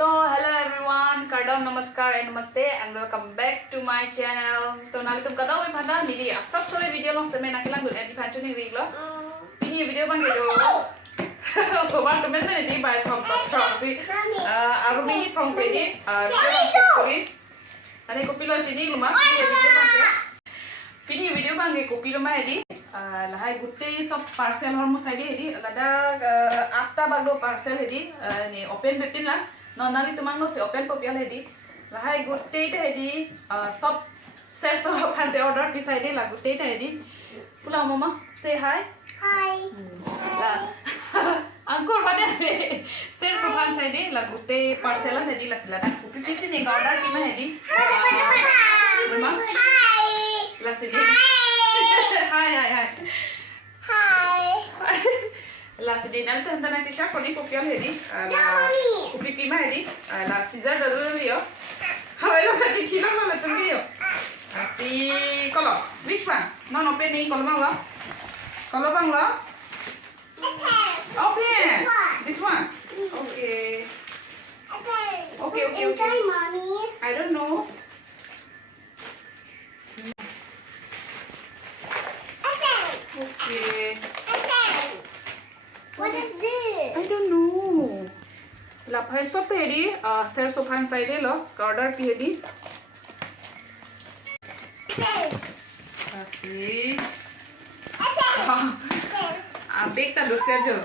So hello everyone, Kardam Namaskar and Namaste and welcome back to my channel. So now तुम कदा हुई भादा निरी सब सोए वीडियो लोग समय ना किलांग गुल एडी फैशन नहीं रिगला. पिनी वीडियो बन गयो. So बात तुम्हें से निरी बाय from Proxy. आरुमी ही from से नी वीडियो बन सकती. अने कोपिलो चीनी लुमा पिनी वीडियो बन गए कोपिलो में एडी. लाहाय गुट्टे सब पार्सल हर मुसाइडी एडी. लदा आपता बागलो पार्सल एडी. ने ओपन बेटिन ला. नॉर्मली तुम आंगो से ओपन पॉपियल है दी लाहाय गुट्टे टे है दी सब share so fancy order decide है ला गुट्टे टे है दी पुला मम्मा से हाय हाय अंकुर बने शेयर सो फैंसी है दी ला गुट्टे पार्सल है दी ला सिला ना कुपी पीसी ने ऑर्डर की में है दी मम्मा हाय ला सिला हाय हाय हाय हाय la sedih nanti hendak nak cakap kau ni kopiah hedi, kopi pima hedi, la Caesar dulu yo. Hawai lo kacik cilam lo betul yo. Si kalau, which one? Non open ni kalau bang lo, kalau bang lo. Open. This one. Okay. Okay. Inside, mommy. I don't know. Okay. What is this? I don't know. La phai so pedi ser so phan side lo order pedi. Asi. Big ta dosya jo.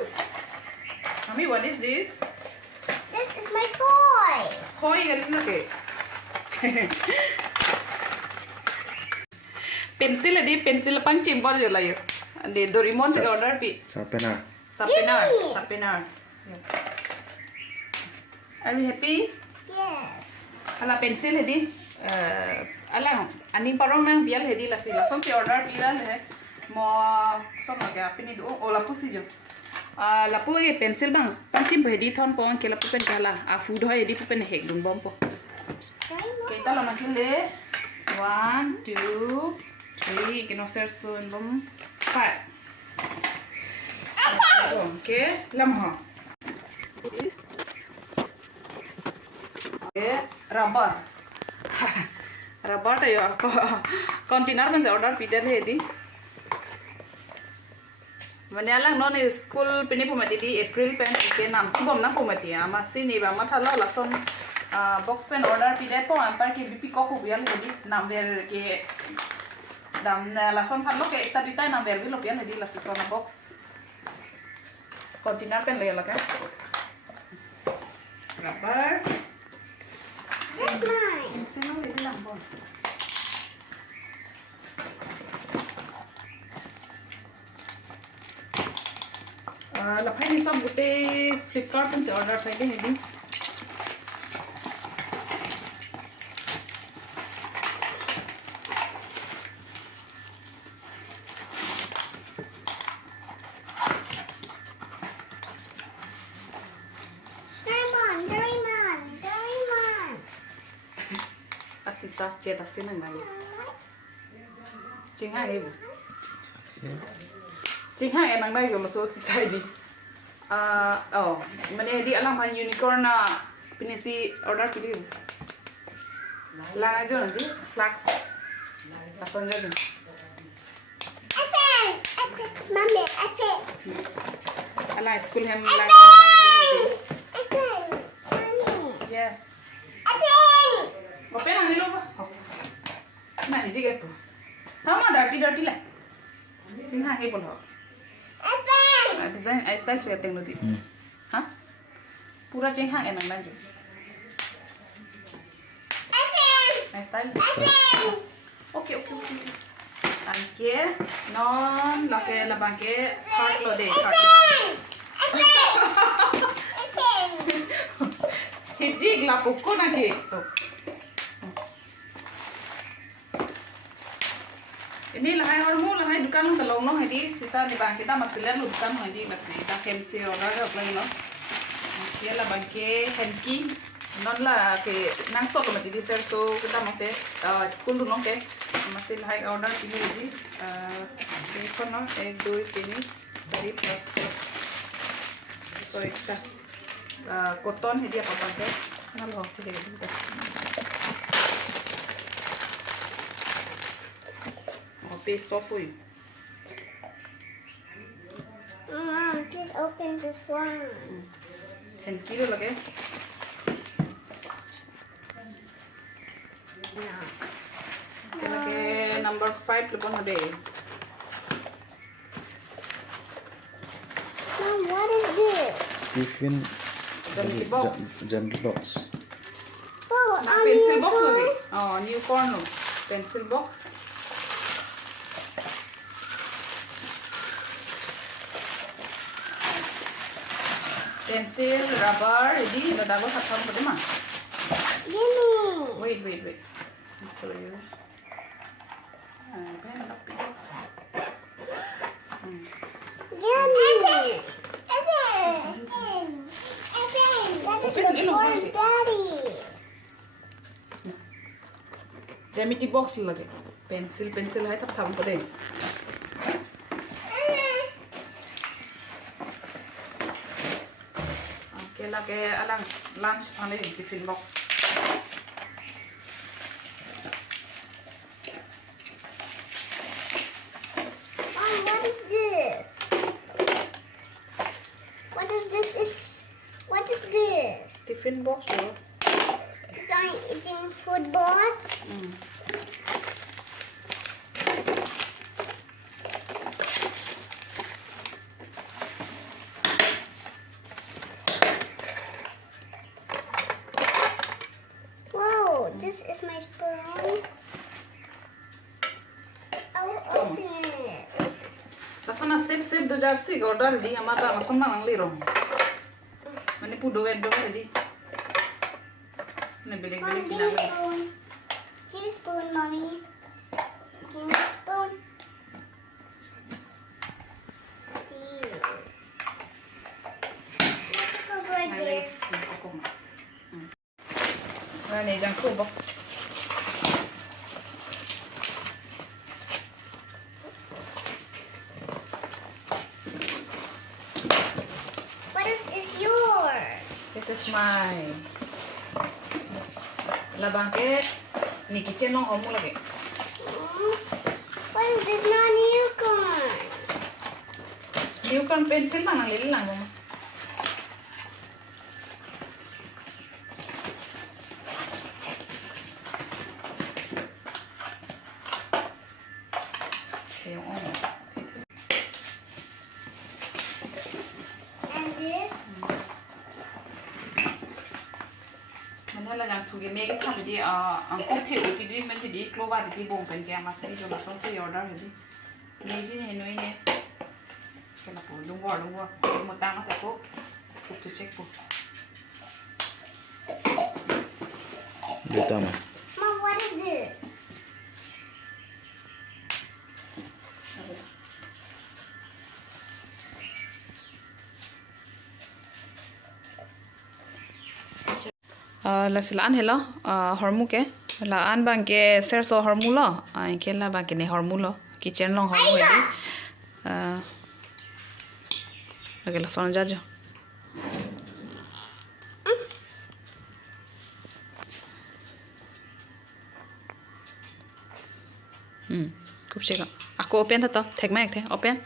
Mami, what is this? This is my toy. Toy galina ke. Pencil adi pencil pang chimbor jo la yo. De Doraemon se order pi. Sharpener. Yeah. Are you happy? Yes. Ala pencil hedi. Ala ani parong nang bial hedi la sila. Som si order pila le. Mo som lagi apa ni do? Oh lapu si jo. Lapu ye pencil bang. Pancim hedi thon po ang ke lapu pen kala. Food ho hedi pen hek dun bom po. Kita la makin le. 1, 2, 3. Kino ser sun bom 5. Okay, lemha. Okay, rubber. Rubber tayo. Container में से order पीते थे दी. मैंने अलग non school पिने पुमती थी अप्रैल pen के नाम की बम ना पुमती है. आमासी नहीं बा मत हल्ला लसन बॉक्स पेन order पीते तो अंपर के बीपी को पुबियाल दी नाम वेर के दाम लसन हल्लो के इतना दिता नाम वेर भी लो पियाल दी लसन सोना box Container pen le laka. Rubber. That's mine. Pencil le di lang bon. La phai ni sob gutte Flipkart pen se order sai de hedi. Sisa chết là xin này chính hai em chính hai em đang đây của một số sisa đi mình đi làm hai unicorn na pinisi order kiri là jo nanti flax langsung aja Mommy, ala school hand like yes open ani lo na ni jige to hama dirty la chính hai he bolo design style se teng lodi ha pura chính hai em nang jo style okay anke non lake la banke heart lo de heart hijig la pukko na ke ini lahai Ahormu lahai dukan kalong no hedi sita ni bang kita masilan dukan hedi nasi kita KFC order ke play no dia la bangke hanki non la ke nang stop mati di ser so kita mate school no ke masih lahai order ini hedi ini no 1 2 3 4 plus so extra cotton hedi apa pakai Nó lọt thì để đi. Be soft for you. Mom, please open this one. And kilo lagi. No. Lagi number 5 lepas ada. Mom, what is this? Tiffin Geometry box. Geometry box. Oh, Nah, pencil box lagi. Oh, new corner. Pencil box. Pencil, rubber, ready. Dah dah gua satu pada mah. Gimme. Wait. I'll show you. Ben nak pergi. Gimme. Evan. That is Open, the for open. Daddy. Geometry box lagi. Pencil hai tak tham pada. Okay, lagi alang lunch paling tiffin box. Mom, what is this? What is this? Tiffin box loh. It's on eating food box. Whoa, this is my spoon. I will open it. Tasona sip do jat si order di amata masun mang lirong. Mani pu do ready. Ne bilik Mom, bilik give me kinaga. spoon. Give me spoon, mommy. Give me spoon. Here. Look over there. Này chẳng không bọc. What is yours? This is my labang ke ni kitchen long Ahormu lagi. What is this non-unicorn? New kan pencil mang lili lang mo. Keong. And this? Mana lah yang tu game ke tham di angkut theu ti di men ti di klova ti bong pen ke masih jo masong se order jadi. Ni ji ne noi ne. Kena pu dungwa mo tang ta ko. Tu check pu. Utama. Mom, what is this? La silaan helo Ahormu ke la an bang ke serso Ahormu lo ai ke la bang ke ne Ahormu lo kitchen long Ahormuedi lagi la son jajo kup chega aku open tha to thek ma ek the open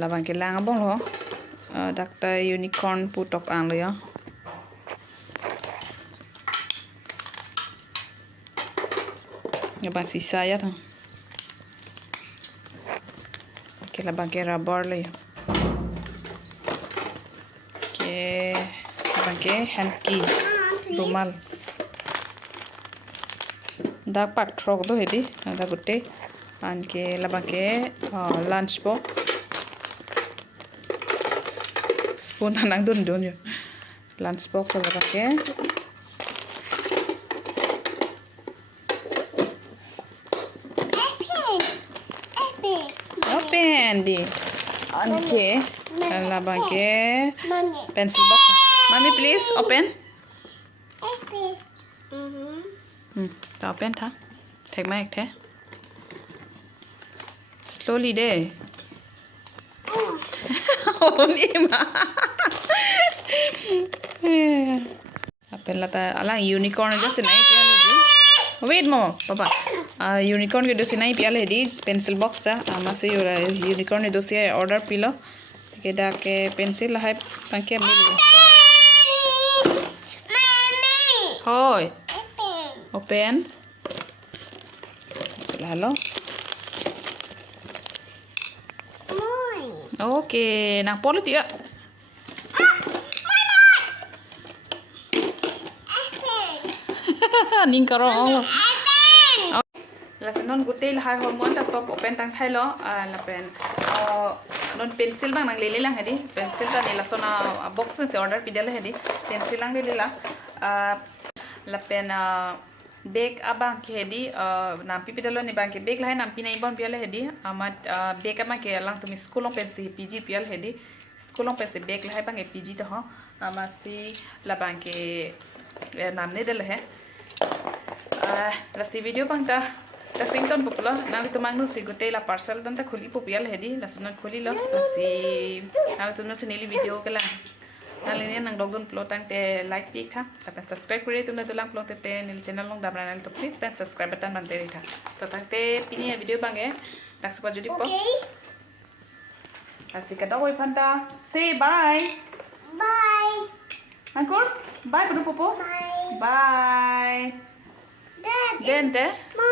la bang ke lang bong lo Dr. Unicorn putok ang lo ya bang sisa ya thang ke la bang ke rubber lo ya ke la bang ke hanky rumal dak pak throk do hedi ada gutte an ke la bang ke lunch box spoon anang dun yo lunch box la bang ke open di anke la bang ke Mommy. pencil box mommy please open Epic. ta open tha thek ma ek the slowly de Oh, ni ma. Apa lata alang unicorn aja sinai pial hedi. Wait mo, papa. Unicorn ke do sinai pial hedi pencil box ta. Masih ora unicorn itu sih order pilo. Kita ke pencil lah pangke ambil. Hoi. Open. Lalu. Okay, nang polo tiya. Ning karo oh. La senon gutel hai hormon ta sop open tang thai lo la pen non pencil bang nang lele lang hedi pencil ta ni la sona box se order pidel hedi pencil lang lele la la pen bag abang ke hedi nampi pidelo ni bang ke bag lai nampi nei bon piale hedi amat bag abang ke lang tumi school on pensi pg pial hedi school on pensi bag lai bang ke pg to ho amasi la bang ke nam ne del he rasi video bang ta Sington popular nang itu mangnu si gute la parcel dan ta khuli popial hedi la sunan khuli lo si nang tu no sinili video kala nang ini nang dogdon plotang te like pik tha ta subscribe kuri tu na tulang plot te nil channel long dabra nal to please pen subscribe button ban deri tha to tang te pini video bange tak sepa judi po asik ka doi phanta say bye Bye. uncle bye popo Bye. bye Dad. then te Mom.